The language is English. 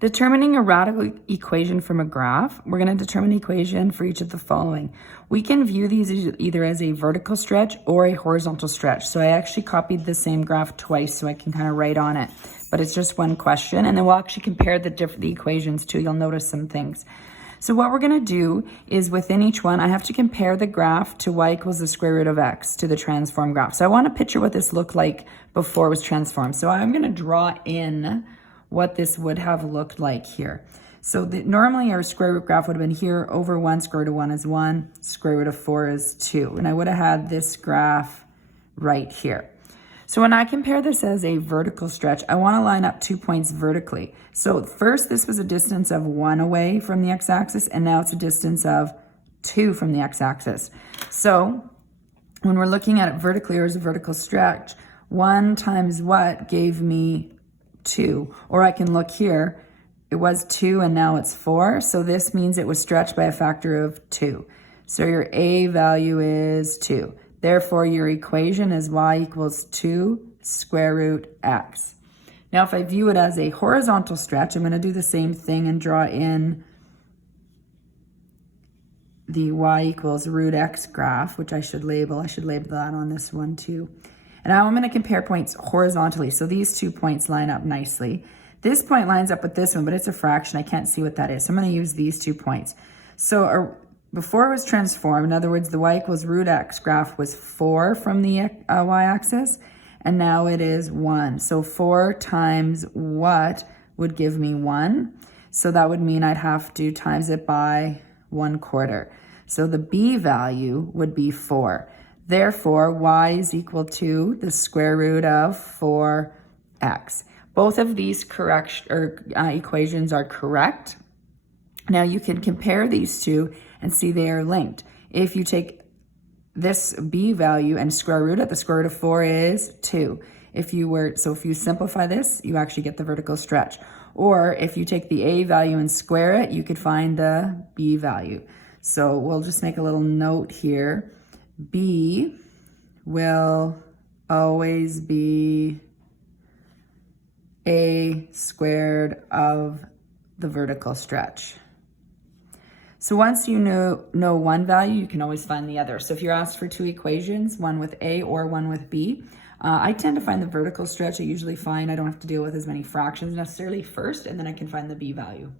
Determining a radical equation from a graph, we're going to determine an equation for each of the following. We can view these either as a vertical stretch or a horizontal stretch. So I actually copied the same graph twice so I can kind of write on it, but it's just one question. And then we'll actually compare the equations too. You'll notice some things. So what we're going to do is within each one, I have to compare the graph to y equals the square root of x to the transformed graph. So I want to picture what this looked like before it was transformed. So I'm going to draw in what this would have looked like here. So normally our square root graph would have been here, over 1, square root of 1 is 1, square root of 4 is 2. And I would have had this graph right here. So when I compare this as a vertical stretch, I want to line up 2 points vertically. So first, this was a distance of 1 away from the x-axis, and now it's a distance of 2 from the x-axis. So when we're looking at it vertically, or as a vertical stretch, 1 times what gave me 2? Or I can look here, it was 2 and now it's 4. So this means it was stretched by a factor of 2. So your A value is 2. Therefore, your equation is y equals 2 square root x. Now, if I view it as a horizontal stretch, I'm going to do the same thing and draw in the y equals root x graph, which I should label. I should label that on this one too. And now I'm going to compare points horizontally. So these 2 points line up nicely. This point lines up with this one, but it's a fraction. I can't see what that is. So I'm going to use these 2 points. So before it was transformed, in other words, the y equals root x graph was 4 from the y-axis, and now it is 1. So 4 times what would give me 1? So that would mean I'd have to times it by 1/4. So the b value would be 4. Therefore, y is equal to the square root of 4x. Both of these equations are correct. Now you can compare these two and see they are linked. If you take this b value and square root it, the square root of 4 is 2. If you simplify this, you actually get the vertical stretch. Or if you take the a value and square it, you could find the b value. So we'll just make a little note here. B will always be a squared of the vertical stretch. So once you know one value, you can always find the other. So if you're asked for 2 equations, one with A or one with B, I tend to find the vertical stretch. I usually find I don't have to deal with as many fractions necessarily first, and then I can find the B value.